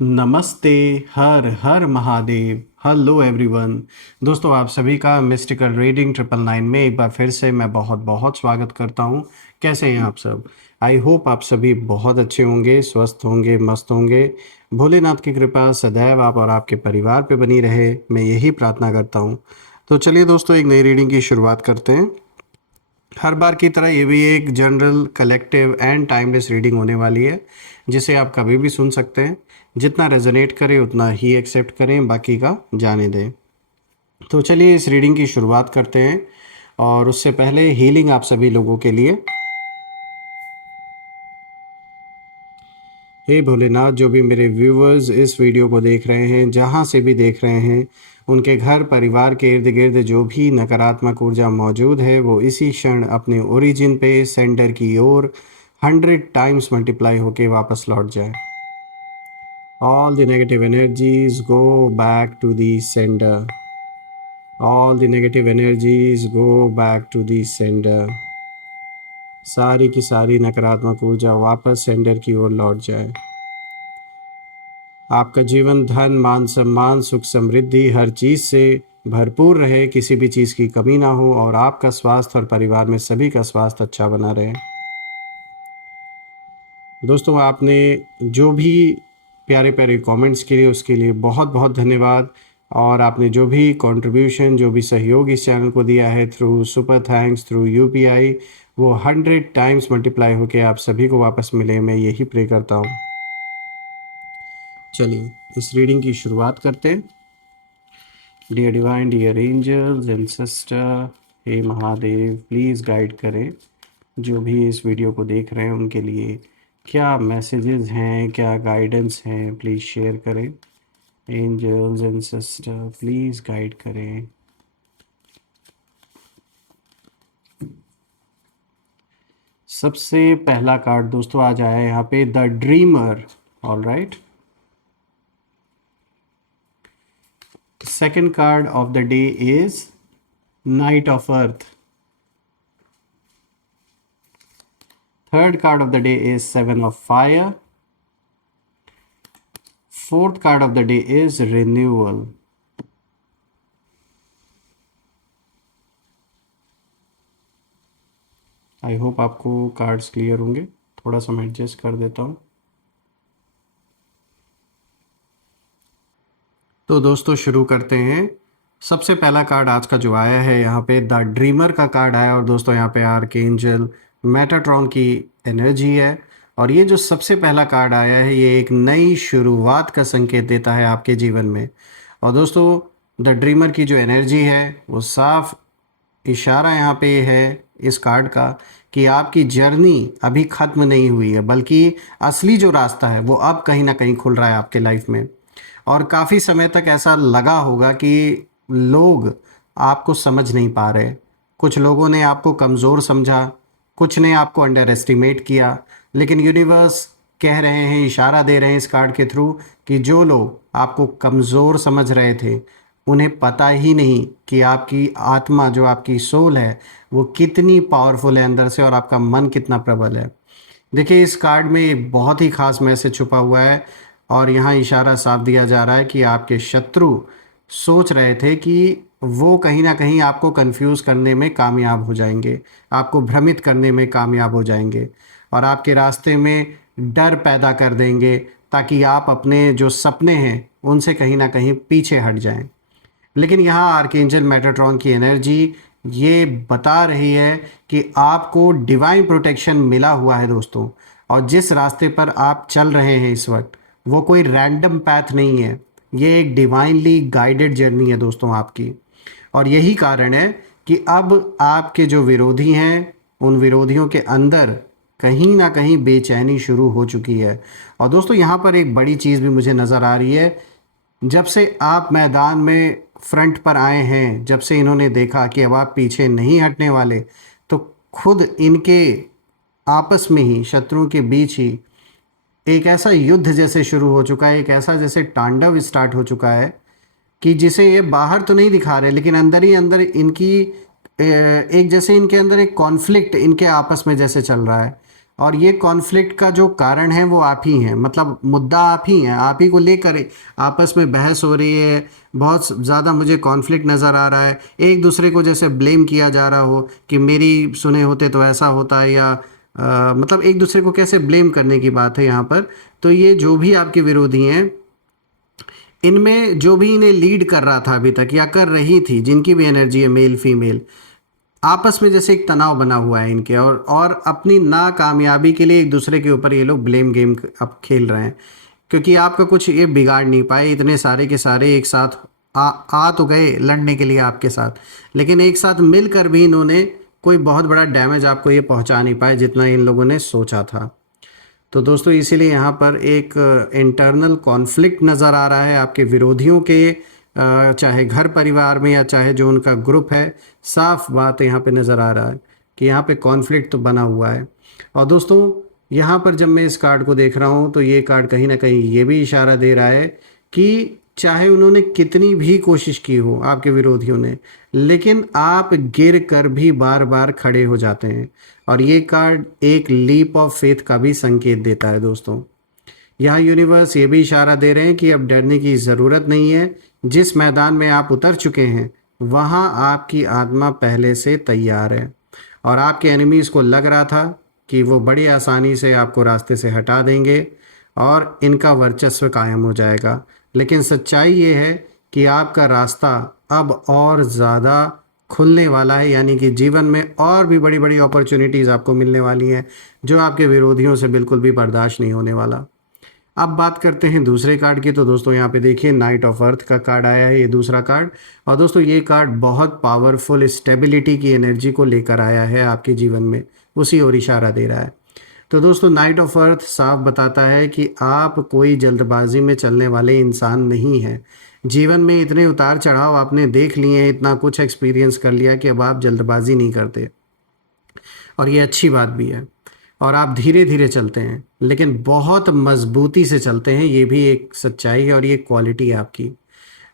नमस्ते। हर हर महादेव। Hello everyone. दोस्तों, आप सभी का मिस्टिकल रीडिंग 999 में एक बार फिर से मैं बहुत बहुत स्वागत करता हूं। कैसे हैं आप सब? आई होप आप सभी बहुत अच्छे होंगे, स्वस्थ होंगे, मस्त होंगे। भोलेनाथ की कृपा सदैव आप और आपके परिवार पे बनी रहे, मैं यही प्रार्थना करता हूं। तो चलिए दोस्तों, एक नई रीडिंग की शुरुआत करते हैं। हर बार की तरह ये भी एक general, collective and timeless reading होने वाली है, जिसे आप कभी भी सुन सकते हैं। जितना रेजोनेट करे उतना ही एक्सेप्ट करें, बाकी का जाने दें। तो चलिए इस रीडिंग की शुरुआत करते हैं, और उससे पहले हीलिंग आप सभी लोगों के लिए। हे भोलेनाथ, जो भी मेरे व्यूवर्स इस वीडियो को देख रहे हैं, जहाँ से भी देख रहे हैं, उनके घर परिवार के इर्द गिर्द जो भी नकारात्मक ऊर्जा मौजूद है, वो इसी क्षण अपने ओरिजिन पे सेंटर की ओर 100 टाइम्स मल्टीप्लाई होके वापस लौट जाए। All the negative energies go back to the sender. All the negative energies go back to the sender. सारी की सारी नकारात्मक ऊर्जा वापस सेंडर की ओर लौट जाए। आपका जीवन धन, मान, सम्मान, सुख, समृद्धि हर चीज़ से भरपूर रहे, किसी भी चीज़ की कमी ना हो, और आपका स्वास्थ्य और परिवार में सभी का स्वास्थ्य अच्छा बना रहे। दोस्तों, आपने जो भी प्यारे प्यारे कमेंट्स किए उसके लिए बहुत बहुत धन्यवाद। और आपने जो भी कंट्रीब्यूशन, जो भी सहयोग इस चैनल को दिया है through super thanks, through UPI, वो 100 टाइम्स मल्टीप्लाई होके आप सभी को वापस मिले, मैं यही प्रे करता हूँ। चलिए इस रीडिंग की शुरुआत करते हैं। Dear divine, dear angels and sister, हे महादेव, प्लीज़ गाइड करें जो भी इस वीडियो को देख रहे हैं उनके लिए। क्या मैसेजेस हैं, क्या गाइडेंस हैं, प्लीज़ शेयर करें। Angels and sister, please guide करें। सबसे पहला कार्ड दोस्तों आज आया है यहाँ पे, the dreamer. All right. Second card of the day is night of earth. Third card of the day is Seven of Fire. Fourth card of the day is Renewal. I hope आपको cards clear होंगे। थोड़ा सा मैं adjust कर देता हूँ। तो दोस्तों शुरू करते हैं। सबसे पहला कार्ड आज का जो आया है यहाँ पे, द ड्रीमर का कार्ड आया, और दोस्तों यहाँ पे आर्कएंजल मेटाट्रॉन की एनर्जी है। और ये जो सबसे पहला कार्ड आया है, ये एक नई शुरुआत का संकेत देता है आपके जीवन में। और दोस्तों, द ड्रीमर की जो एनर्जी है वो साफ इशारा यहाँ पे है इस कार्ड का, कि आपकी जर्नी अभी ख़त्म नहीं हुई है, बल्कि असली जो रास्ता है वो अब कहीं ना कहीं खुल रहा है आपके लाइफ में। और काफ़ी समय तक ऐसा लगा होगा कि लोग आपको समझ नहीं पा रहे। कुछ लोगों ने आपको कमज़ोर समझा, कुछ ने आपको अंडर एस्टिमेट किया, लेकिन यूनिवर्स कह रहे हैं, इशारा दे रहे हैं इस कार्ड के थ्रू, कि जो लोग आपको कमज़ोर समझ रहे थे, उन्हें पता ही नहीं कि आपकी आत्मा, जो आपकी सोल है, वो कितनी पावरफुल है अंदर से, और आपका मन कितना प्रबल है। देखिए, इस कार्ड में एक बहुत ही ख़ास मैसेज छुपा हुआ है, और यहाँ इशारा साफ दिया जा रहा है कि आपके शत्रु सोच रहे थे कि वो कहीं ना कहीं आपको कंफ्यूज करने में कामयाब हो जाएंगे, आपको भ्रमित करने में कामयाब हो जाएंगे, और आपके रास्ते में डर पैदा कर देंगे, ताकि आप अपने जो सपने हैं उनसे कहीं ना कहीं पीछे हट जाएं। लेकिन यहाँ आर्कएंजल मेटाट्रॉन की एनर्जी ये बता रही है कि आपको डिवाइन प्रोटेक्शन मिला हुआ है दोस्तों, और जिस रास्ते पर आप चल रहे हैं इस वक्त, वो कोई रैंडम पैथ नहीं है, ये एक डिवाइनली गाइडेड जर्नी है दोस्तों आपकी। और यही कारण है कि अब आपके जो विरोधी हैं, उन विरोधियों के अंदर कहीं ना कहीं बेचैनी शुरू हो चुकी है। और दोस्तों, यहाँ पर एक बड़ी चीज़ भी मुझे नज़र आ रही है। जब से आप मैदान में फ्रंट पर आए हैं, जब से इन्होंने देखा कि अब आप पीछे नहीं हटने वाले, तो खुद इनके आपस में ही, शत्रुओं के बीच ही एक ऐसा युद्ध जैसे शुरू हो चुका है, एक ऐसा जैसे तांडव स्टार्ट हो चुका है, कि जिसे ये बाहर तो नहीं दिखा रहे, लेकिन अंदर ही अंदर इनकी एक जैसे इनके अंदर एक कॉन्फ्लिक्ट इनके आपस में जैसे चल रहा है। और ये कॉन्फ्लिक्ट का जो कारण है वो आप ही हैं, मतलब मुद्दा आप ही हैं, आप ही को लेकर आपस में बहस हो रही है। बहुत ज़्यादा मुझे कॉन्फ्लिक्ट नज़र आ रहा है, एक दूसरे को जैसे ब्लेम किया जा रहा हो कि मेरी सुने होते तो ऐसा होता है, या मतलब एक दूसरे को कैसे ब्लेम करने की बात है यहाँ पर। तो ये जो भी आपके विरोधी हैं, इनमें जो भी इन्हें लीड कर रहा था अभी तक या कर रही थी, जिनकी भी एनर्जी है मेल फीमेल, आपस में जैसे एक तनाव बना हुआ है इनके, और अपनी नाकामयाबी के लिए एक दूसरे के ऊपर ये लोग ब्लेम गेम अब खेल रहे हैं। क्योंकि आपका कुछ ये बिगाड़ नहीं पाए, इतने सारे के सारे एक साथ आ तो गए लड़ने के लिए आपके साथ, लेकिन एक साथ मिलकर भी इन्होंने कोई बहुत बड़ा डैमेज आपको ये पहुंचा नहीं पाए जितना इन लोगों ने सोचा था। तो दोस्तों इसीलिए यहाँ पर एक इंटरनल कॉन्फ्लिक्ट नज़र आ रहा है आपके विरोधियों के, चाहे घर परिवार में या चाहे जो उनका ग्रुप है। साफ बात यहाँ पे नज़र आ रहा है कि यहाँ पे कॉन्फ्लिक्ट तो बना हुआ है। और दोस्तों यहाँ पर जब मैं इस कार्ड को देख रहा हूँ तो ये कार्ड कहीं ना कहीं ये भी इशारा दे रहा है कि चाहे उन्होंने कितनी भी कोशिश की हो आपके विरोधियों ने, लेकिन आप गिर कर भी बार बार खड़े हो जाते हैं। और ये कार्ड एक लीप ऑफ फेथ का भी संकेत देता है दोस्तों। यहाँ यूनिवर्स ये भी इशारा दे रहे हैं कि अब डरने की ज़रूरत नहीं है। जिस मैदान में आप उतर चुके हैं वहाँ आपकी आत्मा पहले से तैयार है। और आपके एनिमीज़ को लग रहा था कि वो बड़ी आसानी से आपको रास्ते से हटा देंगे और इनका वर्चस्व कायम हो जाएगा, लेकिन सच्चाई ये है कि आपका रास्ता अब और ज़्यादा खुलने वाला है। यानी कि जीवन में और भी बड़ी बड़ी अपॉर्चुनिटीज़ आपको मिलने वाली हैं जो आपके विरोधियों से बिल्कुल भी बर्दाश्त नहीं होने वाला। अब बात करते हैं दूसरे कार्ड की। तो दोस्तों यहाँ पे देखिए नाइट ऑफ अर्थ का कार्ड आया है, ये दूसरा कार्ड। और दोस्तों ये कार्ड बहुत पावरफुल स्टेबिलिटी की एनर्जी को लेकर आया है आपके जीवन में, उसी ओर इशारा दे रहा है। तो दोस्तों नाइट ऑफ अर्थ साफ बताता है कि आप कोई जल्दबाजी में चलने वाले इंसान नहीं हैं। जीवन में इतने उतार चढ़ाव आपने देख लिए हैं, इतना कुछ एक्सपीरियंस कर लिया कि अब आप जल्दबाजी नहीं करते, और ये अच्छी बात भी है। और आप धीरे धीरे चलते हैं लेकिन बहुत मजबूती से चलते हैं, ये भी एक सच्चाई है और ये क्वालिटी है आपकी।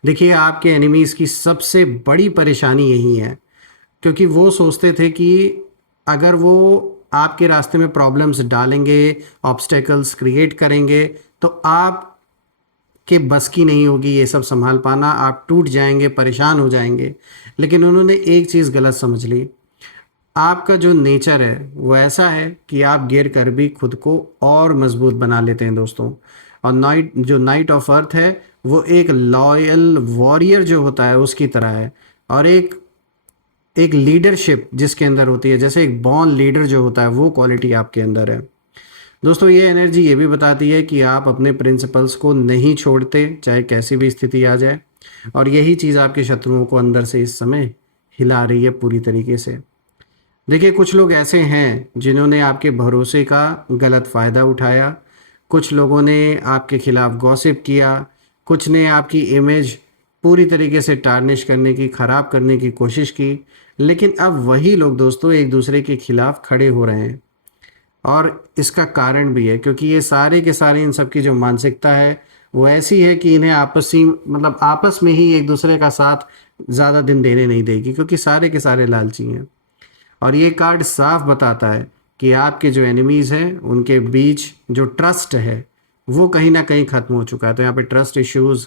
देखिए आपके एनिमीज़ की सबसे बड़ी परेशानी यही है, क्योंकि वो सोचते थे कि अगर वो आपके रास्ते में प्रॉब्लम्स डालेंगे, ऑब्स्टेकल्स क्रिएट करेंगे, तो आप के बस की नहीं होगी ये सब संभाल पाना, आप टूट जाएंगे, परेशान हो जाएंगे। लेकिन उन्होंने एक चीज़ गलत समझ ली, आपका जो नेचर है वो ऐसा है कि आप गिर कर भी खुद को और मजबूत बना लेते हैं दोस्तों। और नाइट ऑफ अर्थ है वो एक लॉयल वॉरियर जो होता है उसकी तरह है, और एक एक लीडरशिप जिसके अंदर होती है, जैसे एक बॉर्न लीडर जो होता है, वो क्वालिटी आपके अंदर है दोस्तों। ये एनर्जी ये भी बताती है कि आप अपने प्रिंसिपल्स को नहीं छोड़ते, चाहे कैसी भी स्थिति आ जाए। और यही चीज़ आपके शत्रुओं को अंदर से इस समय हिला रही है पूरी तरीके से। देखिए कुछ लोग ऐसे हैं जिन्होंने आपके भरोसे का गलत फ़ायदा उठाया, कुछ लोगों ने आपके खिलाफ गॉसिप किया, कुछ ने आपकी इमेज पूरी तरीके से टार्निश करने की, ख़राब करने की कोशिश की। लेकिन अब वही लोग दोस्तों एक दूसरे के खिलाफ खड़े हो रहे हैं, और इसका कारण भी है क्योंकि ये सारे के सारे इन सब की जो मानसिकता है वो ऐसी है कि इन्हें आपसी मतलब आपस में ही एक दूसरे का साथ ज़्यादा दिन देने नहीं देगी, क्योंकि सारे के सारे लालची हैं। और ये कार्ड साफ बताता है कि आपके जो एनिमीज़ हैं उनके बीच जो ट्रस्ट है वो कहीं ना कहीं ख़त्म हो चुका है। तो यहाँ पे ट्रस्ट इश्यूज़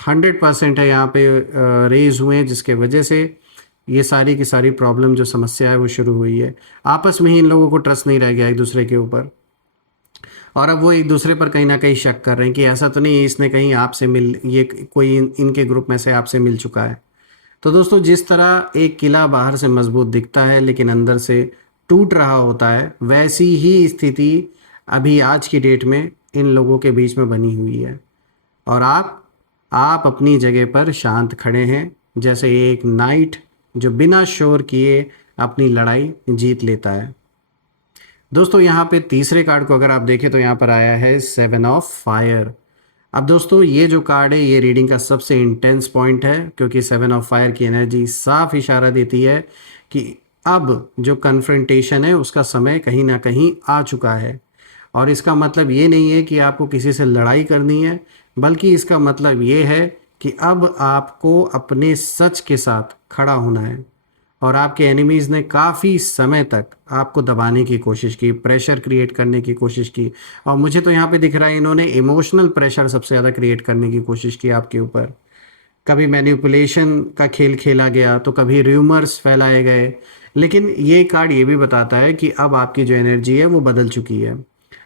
100% है यहाँ पे रेज हुए हैं, जिसके वजह से ये सारी की सारी प्रॉब्लम जो समस्या है वो शुरू हुई है। आपस में ही इन लोगों को ट्रस्ट नहीं रह गया एक दूसरे के ऊपर, और अब वो एक दूसरे पर कहीं ना कहीं शक कर रहे हैं कि ऐसा तो नहीं इसने कहीं आपसे ये कोई इनके ग्रुप में से आपसे मिल चुका है। तो दोस्तों जिस तरह एक किला बाहर से मजबूत दिखता है लेकिन अंदर से टूट रहा होता है, वैसी ही स्थिति अभी आज की डेट में इन लोगों के बीच में बनी हुई है। और आप अपनी जगह पर शांत खड़े हैं, जैसे एक नाइट जो बिना शोर किए अपनी लड़ाई जीत लेता है। दोस्तों यहाँ पे तीसरे कार्ड को अगर आप देखें तो यहाँ पर आया है 7 ऑफ फायर। अब दोस्तों ये जो कार्ड है ये रीडिंग का सबसे इंटेंस पॉइंट है, क्योंकि 7 ऑफ फायर की एनर्जी साफ इशारा देती है कि अब जो कन्फ्रंटेशन है उसका समय कहीं ना कहीं आ चुका है। और इसका मतलब ये नहीं है कि आपको किसी से लड़ाई करनी है, बल्कि इसका मतलब ये है कि अब आपको अपने सच के साथ खड़ा होना है। और आपके एनिमीज़ ने काफ़ी समय तक आपको दबाने की कोशिश की, प्रेशर क्रिएट करने की कोशिश की। और मुझे तो यहाँ पे दिख रहा है इन्होंने इमोशनल प्रेशर सबसे ज़्यादा क्रिएट करने की कोशिश की आपके ऊपर। कभी मैनिपुलेशन का खेल खेला गया, तो कभी र्यूमर्स फैलाए गए। लेकिन ये कार्ड ये भी बताता है कि अब आपकी जो एनर्जी है वो बदल चुकी है।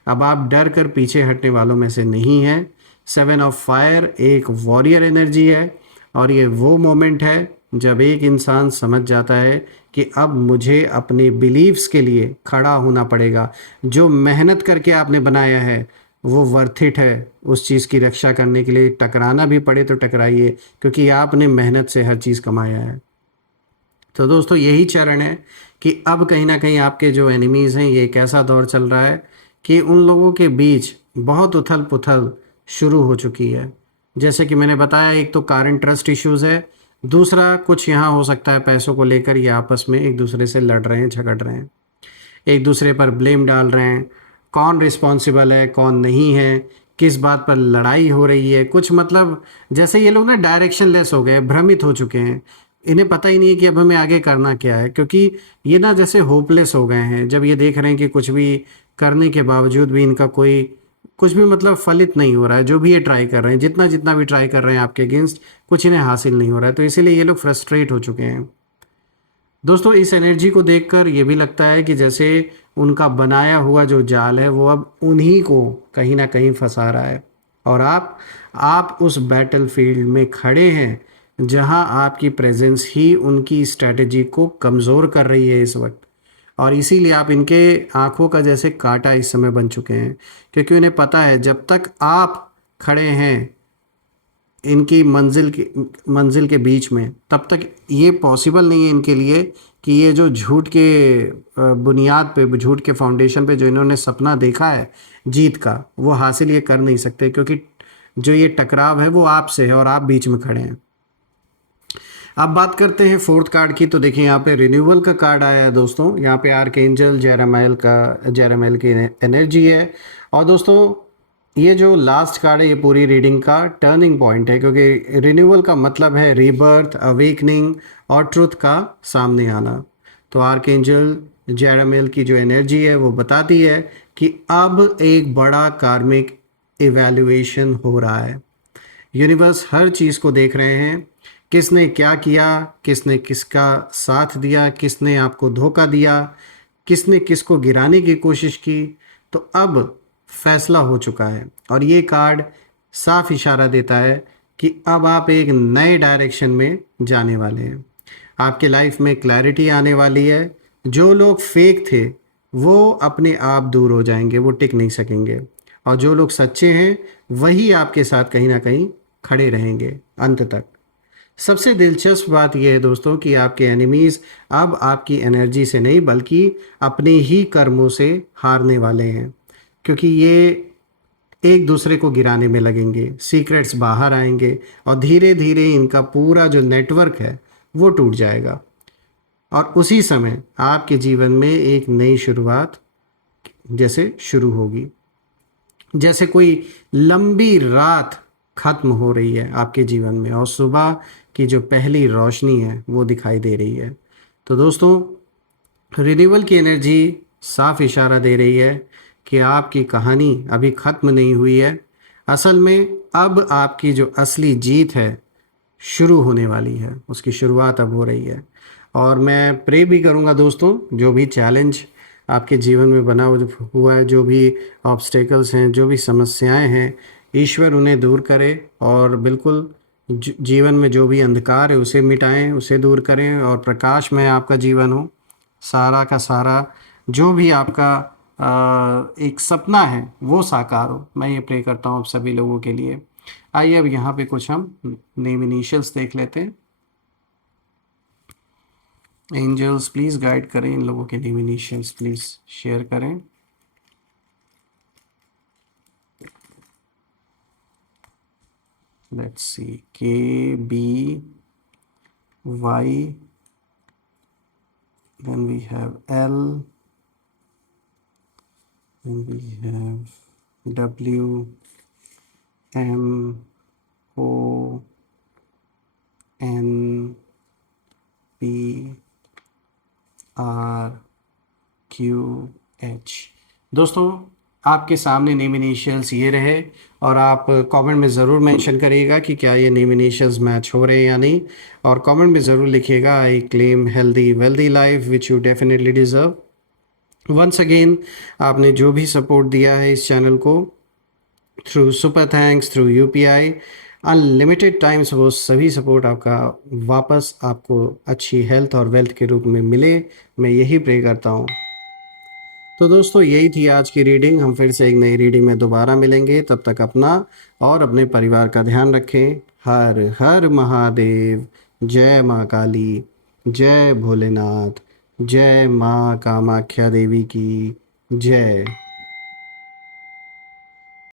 अब आप डर कर पीछे हटने वालों में से नहीं हैं। 7 ऑफ फायर एक वॉरियर एनर्जी है, और ये वो मोमेंट है जब एक इंसान समझ जाता है कि अब मुझे अपने बिलीव्स के लिए खड़ा होना पड़ेगा। जो मेहनत करके आपने बनाया है वो वर्थ इट है। उस चीज़ की रक्षा करने के लिए टकराना भी पड़े तो टकराइए, क्योंकि आपने मेहनत से हर चीज़ कमाया है। तो दोस्तों यही चरण है कि अब कहीं ना कहीं आपके जो एनिमीज़ हैं, ये एक ऐसा दौर चल रहा है कि उन लोगों के बीच बहुत उथल पुथल शुरू हो चुकी है। जैसे कि मैंने बताया, एक तो कारण ट्रस्ट इश्यूज़ है, दूसरा कुछ यहाँ हो सकता है पैसों को लेकर ये आपस में एक दूसरे से लड़ रहे हैं, झगड़ रहे हैं, एक दूसरे पर ब्लेम डाल रहे हैं। कौन रिस्पॉन्सिबल है, कौन नहीं है, किस बात पर लड़ाई हो रही है, कुछ मतलब जैसे ये लोग ना डायरेक्शन लेस हो गए, भ्रमित हो चुके हैं। इन्हें पता ही नहीं है कि अब हमें आगे करना क्या है, क्योंकि ये ना जैसे होपलेस हो गए हैं जब ये देख रहे हैं कि कुछ भी करने के बावजूद भी इनका कोई कुछ भी मतलब फलित नहीं हो रहा है। जो भी ये ट्राई कर रहे हैं, जितना जितना भी ट्राई कर रहे हैं आपके अगेंस्ट, कुछ इन्हें हासिल नहीं हो रहा है, तो इसीलिए ये लोग फ्रस्ट्रेट हो चुके हैं। दोस्तों इस एनर्जी को देखकर ये भी लगता है कि जैसे उनका बनाया हुआ जो जाल है वो अब उन्हीं को कहीं ना कहीं फंसा रहा है। और आप उस बैटल फील्ड में खड़े हैं जहां आपकी प्रेजेंस ही उनकी स्ट्रेटजी को कमज़ोर कर रही है इस वक्त। और इसीलिए आप इनके आंखों का जैसे कांटा इस समय बन चुके हैं, क्योंकि उन्हें पता है जब तक आप खड़े हैं इनकी मंजिल के बीच में, तब तक ये पॉसिबल नहीं है इनके लिए कि ये जो झूठ के बुनियाद पे, झूठ के फाउंडेशन पे जो इन्होंने सपना देखा है जीत का, वो हासिल ये कर नहीं सकते, क्योंकि जो ये टकराव है वो आपसे है और आप बीच में खड़े हैं। अब बात करते हैं फोर्थ कार्ड की। तो देखिए यहाँ पे रिन्यूअल का कार्ड आया है दोस्तों। यहाँ पे आर्कएंजल जेरामाइल की एनर्जी है। और दोस्तों ये जो लास्ट कार्ड है ये पूरी रीडिंग का टर्निंग पॉइंट है, क्योंकि रिन्यूअल का मतलब है रीबर्थ, अवेकनिंग और ट्रुथ का सामने आना। तो आर्कएंजल जेरामाइल की जो एनर्जी है वो बताती है कि अब एक बड़ा कार्मिक इवैल्यूएशन हो रहा है। यूनिवर्स हर चीज़ को देख रहे हैं, किसने क्या किया, किसने किसका साथ दिया, किसने आपको धोखा दिया, किसने किसको गिराने की कोशिश की। तो अब फैसला हो चुका है, और ये कार्ड साफ इशारा देता है कि अब आप एक नए डायरेक्शन में जाने वाले हैं। आपके लाइफ में क्लैरिटी आने वाली है। जो लोग फेक थे वो अपने आप दूर हो जाएंगे, वो टिक नहीं सकेंगे, और जो लोग सच्चे हैं वही आपके साथ कहीं ना कहीं खड़े रहेंगे अंत तक। सबसे दिलचस्प बात यह है दोस्तों कि आपके एनिमीज़ अब आपकी एनर्जी से नहीं बल्कि अपने ही कर्मों से हारने वाले हैं, क्योंकि ये एक दूसरे को गिराने में लगेंगे, सीक्रेट्स बाहर आएंगे, और धीरे धीरे इनका पूरा जो नेटवर्क है वो टूट जाएगा। और उसी समय आपके जीवन में एक नई शुरुआत जैसे शुरू होगी, जैसे कोई लंबी रात खत्म हो रही है आपके जीवन में और सुबह की जो पहली रोशनी है वो दिखाई दे रही है। तो दोस्तों रिन्यूअल की एनर्जी साफ इशारा दे रही है कि आपकी कहानी अभी ख़त्म नहीं हुई है। असल में अब आपकी जो असली जीत है शुरू होने वाली है, उसकी शुरुआत अब हो रही है। और मैं प्रे भी करूँगा दोस्तों, जो भी चैलेंज आपके जीवन में बना हुआ है, जो भी ऑब्स्टेकल्स हैं, जो भी समस्याएं हैं, ईश्वर उन्हें दूर करे। और बिल्कुल जीवन में जो भी अंधकार है उसे मिटाएं, उसे दूर करें, और प्रकाश में आपका जीवन हो। सारा का सारा जो भी आपका एक सपना है वो साकार हो। मैं ये प्रे करता हूँ आप सभी लोगों के लिए। आइए अब यहाँ पे कुछ हम नेम इनिशियल्स देख लेते हैं। एंजल्स प्लीज़ गाइड करें, इन लोगों के नेम इनिशियल्स प्लीज़ शेयर करें। Let's see, KBY, then we have L, then we have WMONP, RQH। दोस्तों, आपके सामने नेम इनिशियल्स ये रहे, और आप कमेंट में ज़रूर मेंशन करिएगा कि क्या ये नेम इनिशियल्स मैच हो रहे हैं या नहीं, और कमेंट में ज़रूर लिखिएगा, I claim healthy wealthy life which you definitely deserve. Once again, आपने जो भी सपोर्ट दिया है इस चैनल को, through super thanks, through UPI, unlimited times, वो सभी सपोर्ट आपका वापस आपको अच्छी हेल्थ और वेल्थ के रूप में मिले, मैं यही प्रे करता हूँ। तो दोस्तों, यही थी आज की रीडिंग। हम फिर से एक नई रीडिंग में दोबारा मिलेंगे। तब तक अपना और अपने परिवार का ध्यान रखें। हर हर महादेव। जय माँ काली, जय भोलेनाथ, जय माँ कामाख्या देवी की जय।